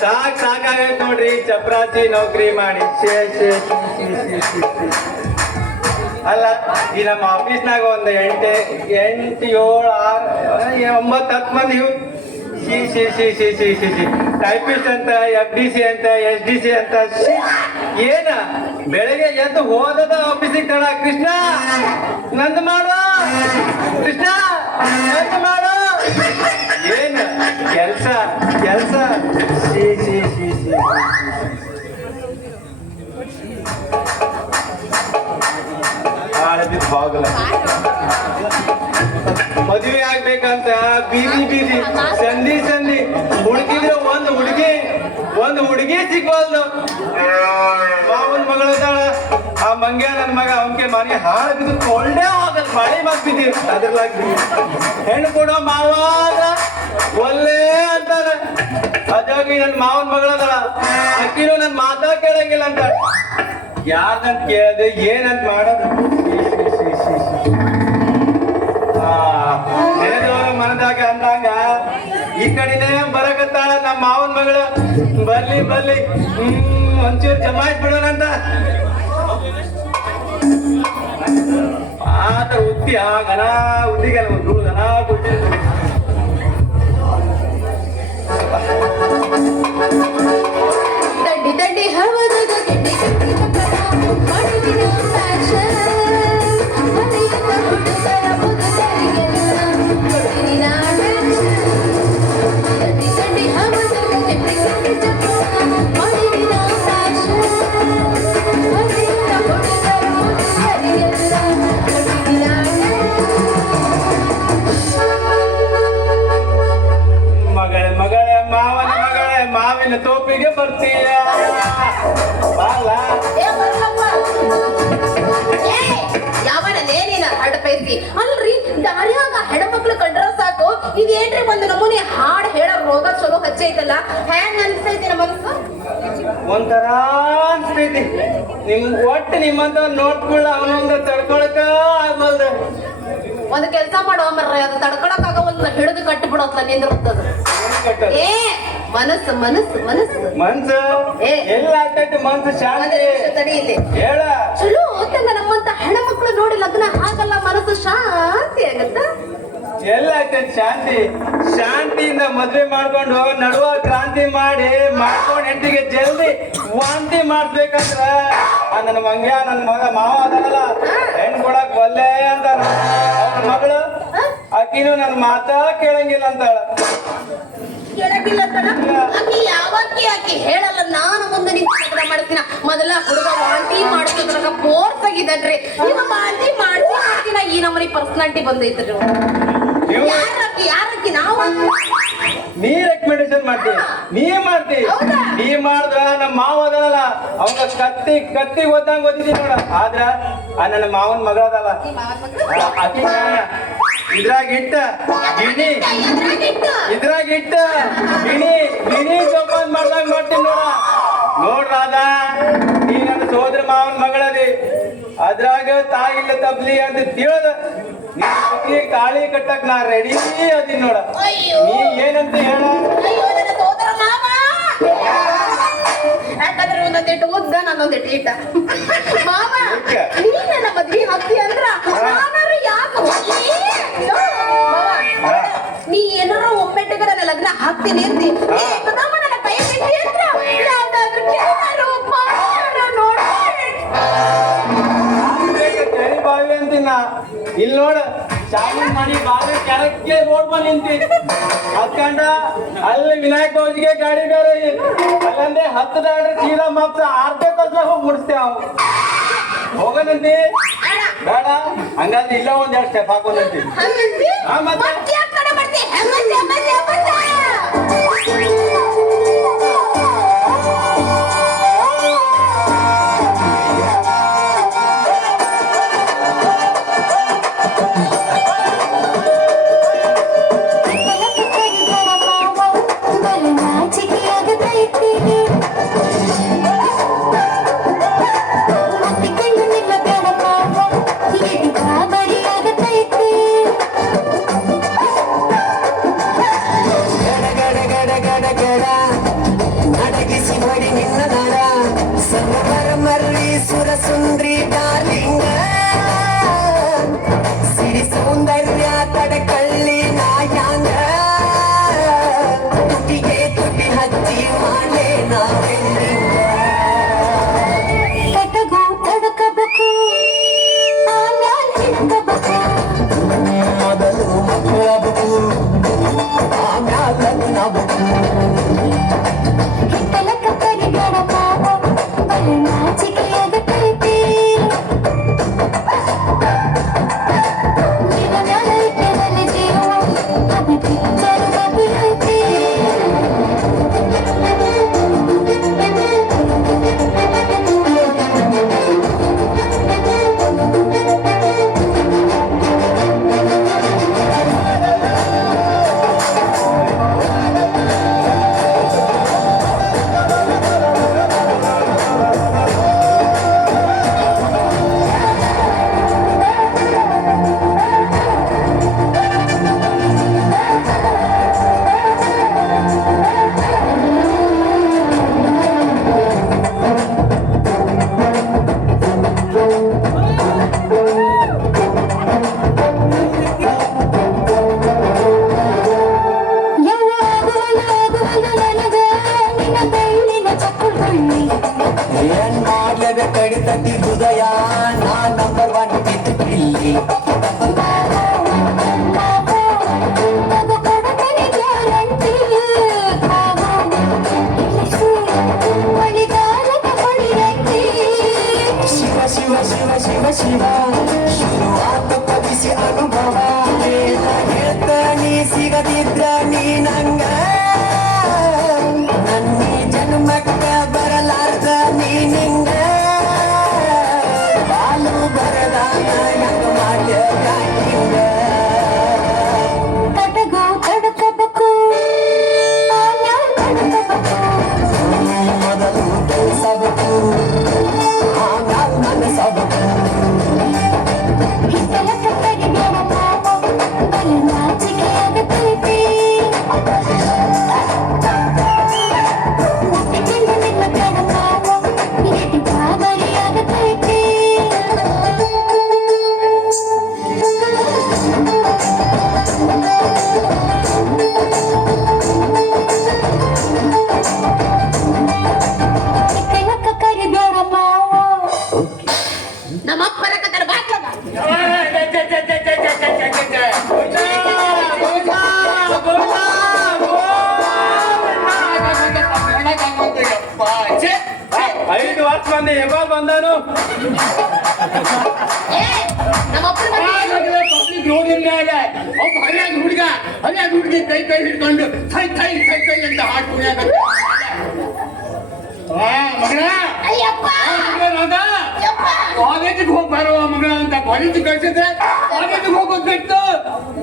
ಸಾಕಾಗೈತ್ ನೋಡ್ರಿ ಚಪ್ರಾಚಿ ನೌಕರಿ ಮಾಡಿ ಅಲ್ಲ ಈ ನಮ್ಮ ಆಫೀಸ್ನಾಗ ಒಂದು 8, 7, 6, 9, 10 ಮಂದಿ ಟೈಪಿಸ್ಟ್ ಅಂತ FDC ಅಂತ SDC ಅಂತ ಏನ ಬೆಳಗ್ಗೆ ಎದ್ದು ಹೋದದ ಆಫೀಸಿಗೆ ತಡ ಕೃಷ್ಣ ನಂದು ಮಾಡು ಕೃಷ್ಣ ನಂದು ಮಾಡು ಏನ ಕೆಲ್ಸ ಕೆಲ್ಸ ಹೋಗಲ್ಲ ಮದುವೆ ಆಗ್ಬೇಕಂತ ಬೀದಿ ಸಂಧಿ ಹುಡುಕಿದ್ರೆ ಒಂದು ಹುಡುಗಿ ಸಿಗ್ಬಲ್ದು ಮಾವನ್ ಮಗಳು ಅದಾಳ ಆ ಮಂಗ್ಯ ನನ್ನ ಮಗ ಅವನ್ಗೆ ಮನೆ ಹಾಳು ಬಿದ್ದು ಕೊಳ್ಳೆ ಹೋಗಲ್ ಮಳೆ ಮಾಡ್ತಿದ್ದೀವಿ ಅದ್ರಲಾಗಿ ಹೆಣ್ಣು ಕೊಡೋ ಮಾವ ಒಲ್ಲೆ ಅಂತಾರ ಅದಾಗಿ ನನ್ನ ಮಾವನ್ ಮಗಳದಾಳ ಅಕ್ಕಿನೂ ನನ್ ಮಾತಾ ಕೇಳಂಗಿಲ್ಲ ಅಂತ ಯಾರ್ದಂತ ಕೇಳದೆ ಏನಂತ ಮಾಡೋದು ನೆನೆದವರ ಮನದಾಗ ಅಂದಾಗ ಈ ಕಡೆನೇ ಬರಕತ್ತಾಳ ನಮ್ಮ ಮಾವನ್ ಮಗಳು ಬರ್ಲಿ ಒಂಚೂರು ಜಮಾಯಿಟ್ ಬಿಡೋಣಂತ ಆತ ಉದ್ದಿ ಆಗನ ಉದ್ದಿಗೆಲ್ಲ ದನ ಕೊಟ್ಟಿ ತಡ್ಡಿ ಹವದಾಗ ತೋಪಿಗೆ ಬರ್ತೀಯ ಯಾವನೇನಿನ ಹಡಪೈತಿ ಅಲ್ರಿ ದಾರ್ಯಾಗ ಹೆಣ್ಮಕ್ಳು ಕಂಡ್ರ ಸಾಕು ಇದೇನ್ರಿ ಒಂದು ನಮೂನಿ ಹಾಡ್ ಹೇಳೋ ರೋಗ ಚಲೋ ಹಚ್ಚೈತಲ್ಲ ಹ್ಯಾಂಗ್ ಅನ್ಸೈತಿ ನಮ್ಮ ಮನಸ್ಸು ಒಂಥರ ಅನ್ಸ್ತೈತಿ ಒಟ್ಟು ನಿಮ್ಮಂತ ನೋಡ್ಕೊಳ್ಳ ಅವನೊಂದು ತಡ್ಕೊಳಕ ಆಗ್ಬಲ್ದ ಒಂದ್ ಕೆಲ್ಸ ಮಾಡೋ ಮರ್ರ ಅದು ತಡ್ಕೊಳಕಾಗ ಒಂದು ಹಿಡಿದು ಕಟ್ಟಿ ಬಿಡೋತ್ಲ ನಿಂದಿರ್ತದ ಏ ಮನಸ್ಸು ಎಲ್ಲ ಆಗ್ತೈತಿ ಮನಸ್ಸು ಶಾಂತಿ ತಡೆಯಿಲ್ಲ ಹೇಳ ಚಲೋ ಓದ್ತಂಗ ನಮ್ಮಂತ ಹೆಣ್ಮಕ್ಳು ನೋಡಿ ಲಗ್ನ ಹಾಗಲ್ಲ ಮನಸ್ಸು ಶಾಂತಿ ಆಗತ್ತ ಎಲ್ಲ ಆಗ್ತೈತಿ ಶಾಂತಿಯಿಂದ ಮದ್ವೆ ಮಾಡ್ಕೊಂಡು ನಡುವ ಕ್ರಾಂತಿ ಮಾಡ್ಕೊಂಡು ಹೆಂಡತಿಗೆ ಜಲ್ದಿ ವಾಂತಿ ಮಾಡ್ಬೇಕಂದ್ರ ನನ್ನ ಮಂಗ್ಯ ನನ್ನ ಮಗ ಮಾವ ಅದಲ್ಲ ಹೆಣ್ ಕೊಡಕ್ ಒಲ್ಲೆ ಅಂತ ಅವ್ರ ಮಗಳು ಆಕಿನೂ ನನ್ನ ಮಾತಾ ಕೇಳಂಗಿಲ್ಲ ಅಂತಾಳ ಕೇಳಂಗಿಲ್ಲ ಆಕಿ ಯಾವಾಕಿ ಆಕಿ ಹೇಳಲ್ಲ ನಾನು ಮುಂದೆ ನಿಂತು ಮಾಡ್ತೀನ ಮೊದಲ ಹುಡುಗ ವಾಂತಿ ಮಾಡ್ತಿದ್ರಾಗ ಫೋರ್ಸ್ ಆಗಿದ್ದನ್ರಿ ಈಗ ವಾಂತಿ ಮಾಡ್ತೀನ ಈ ನಮ್ಮನೆ ಪರ್ಸನಾಲಿಟಿ ಬಂದೈತ್ರಿ ಯಾರಕ್ಕಿ ನಾವು ನೀ ರೆಕಮೆಂಡೇಶನ್ ಮಾಡ್ತಿ ನೀ ಮಾಡಿದ್ರ ನಮ್ಮ ಮಾವ ಅದಲ್ಲ ಅವಂಗ ಕತ್ತಿ ಓದಂಗ ನೋಡ ಆದ್ರ ನನ್ನ ಮಾವನ್ ಮಗ ಅದಲ್ಲ ಆಕಿ ಇದ್ರಾಗಿಟ್ಟ ಗಿಣಿ ಜೋಪಾನ್ ಮಾಡ್ದಂಗ ಮಾಡ್ತೀನಿ ನೋಡ್ರಾದ ನೀ ನನ್ನ ಸೋದರ ಮಾವನ್ ಮಗಳದಿ ಅದ್ರಾಗ ತಾಯಿಲ್ಲ ತಬ್ಲಿ ಅಂತ ತಿಳಿದ ನೀ ತಾಳಿ ಕಟ್ಟಕ್ ನಾ ರೆಡಿ ಅದೀನಿ ನೋಡ ನೀ ಏನಂತ ಹೇಳ ಯಾಕಂದ್ರೆ ಒಂದೊಂದಿಟ್ಟು ಉದ್ದ ನಾನೊಂದಿಟ್ಟು ಇಟ್ಟ ಮಾಮ ನೀ ನನ್ನ ಮದ್ವಿ ಹತ್ತಿ ಅಂದ್ರ ನಾನಾರು ಯಾಕೆ ನೀ ಏನಾರ ಒಮ್ಮೆಟ್ಟಿಗೆ ನನ್ನ ಲಗ್ನ ಹಾಕ್ತೀನಿ ಅಂತಿ ನನ್ನ ಕೈ ಬಿಟ್ಟಿ ಅಂದ್ರ ಯಾವ್ದಾದ್ರು ಬಾವಿ ಅಂತೀನ ಇಲ್ಲಿ ನೋಡ ಚಾಲೂ ಮಾಡಿ ಬಾವಿ ಕೆಳಕ್ಕೆ ರೋಡ್ ಬಂದು ನಿಂತಿ ಹತ್ಕೊಂಡ ಅಲ್ಲಿ ವಿನಾಯಕ ಹೋಜಿಗೆ ಗಾಡಿ ಬೇರೆ ಅಲ್ಲಂದೆ ಹತ್ತದಾಡ್ರೆ ಸೀದಾ ಮಾಪ್ಸ 6 ತಾಸ ಹೋಗಿ ಮುಡಿಸ್ತೇವ ಹೋಗನಂತಿ ಬೇಡ ಹಂಗಾದ್ರೆ ಇಲ್ಲ ಒಂದೆರಡು ಸ್ಟೆಪ್ ಹಾಕೋನಂತಿ ಆಗತೈತಿ ಶಿವ ಶಿವ ಶಿವ ಶಿವ ಶಿವ ಶುರುವಾತ ಪದಿಸಿ ಅನುಭವ ಹೇಳ್ತ ನೀ ಸಿಗದಿದ್ರ ನೀ ನಂಗ ನನ್ನಿ ಜನ್ಮಕ್ಕ ಬರಲಾರ್ದ ನೀ ನಿಂಗ ಬಾಲು ಬರದಾನ ಹೆಂಗ ಮಾಡ್ಯ ಹಿಂಗ ತಟಗೋ ತಡಕಬೇಕು ಮೊದಲು ಬೆಳೆಸಬೇಕು ನನ್ನ ಸಬಕು ಹಿತ್ತಲ ಕತ್ತರಿ ಬೇಡ ಬಲು ನಾಚಿಕೆ ಆಗತೈತಿ ಮುಟ್ಟಿಕೊಂಡು ನಿಮ್ಮ ಬೇಡ ಇರಟಿ ಗಾಬರಿ ಆಗತೈತಿ ಹಿತ್ತಲ ಕತ್ತರಿ ಬೇಡ ನಮ್ಮಪ್ಪನ ಕತ್ತರ ಬಾಕ್ಲದ ಐದು ವರ್ಷ ಮಂದಿ ಯಾವಾಗ ಬಂದಾನು ಏ ನಮ್ಮಪ್ಪನ ಹುಡುಗಿ ಕೈ ಕೈ ಹಿಡ್ಕೊಂಡು ಥೈ ಥೈ ಥೈ ಥೈ ಅಂತ ಹಾಡು ಕುಣಿಯಾಕ ಮಗನ ಅಯ್ಯಪ್ಪ ಯಪ್ಪ ಕಾಲೇಜಿಗೆ ಹೋಗಿ ಬರುವ ಮಗಳ ಅಂತ ಕಾಲೇಜಿಗೆ ಕಳ್ಸಿದ್ರೆ ಕಾಲೇಜಿಗೆ ಹೋಗೋದ್ ಬಿಟ್ಟು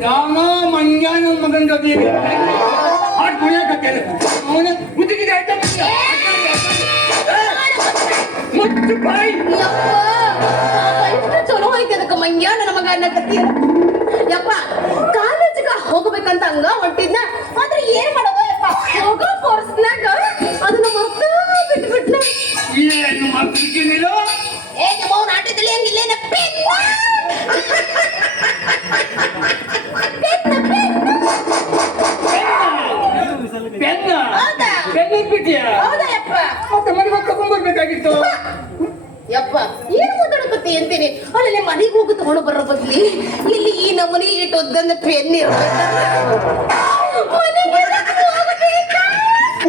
ಯಾವ ಮಂಜಾನ ಮಗನ ಜೊತೆ ಹಾಡು ಕುಣಿಯಾಕತ್ತೇನೆ ಅವನ ಮುದುಕಿಗೆ ಆಯ್ತಾ ಮುಟ್ಟು ಬಾಯಿ ಯಪ್ಪ ಚಲೋ ಐತಿ ಅದಕ್ಕ ಮಂಗ್ಯ ನನ್ನ ಮಗ ಅನ್ನಕತ್ತಿ ಯಪ್ಪ ಕಾಲೇಜಿಗ ಹೋಗ್ಬೇಕಂತ ಹಂಗ ಹೊಂಟಿದ್ನ ಆದ್ರೆ ಏನ್ ಮಾಡೋದು ಯಪ್ಪ ಹೋಗೋ ಕೋರ್ಸ್ನಾಗ ಅದನ್ನ ಮರ್ತ ಬಿಟ್ಬಿಟ್ನ ಏನು ಮಾಡ್ತಿದ್ದಿ ನೀನು ಏ ನಿಮ್ಮ ನಾಟದಲ್ಲಿ ಹಂಗಿಲ್ಲೇನ ಪೆನ್ನ ಹೌದಾ? ಪೆನ್ನ ಇಟ್ಬಿಟ್ಟಿಯ ಹೌದಾ ಯಪ್ಪ ಮತ್ತೆ ಮನೆ ಮಕ್ಕಳು ತಗೊಂಡ್ಬರ್ಬೇಕಾಗಿತ್ತು ಯಪ್ಪ ಏನ್ ಮಾತಾಡಕತ್ತಿ ಅಂತೀನಿ ಅಲ್ಲಿ ಮನೆಗೆ ಹೋಗಿ ತಗೊಂಡು ಬರೋ ಬದ್ಲಿ ಇಲ್ಲಿ ಈ ನಮನಿ ಇಟ್ಟು ಒದ್ದಂದ ಪೆನ್ ಇರ್ಬೇಕಲ್ಲ ಮನೆಗೆ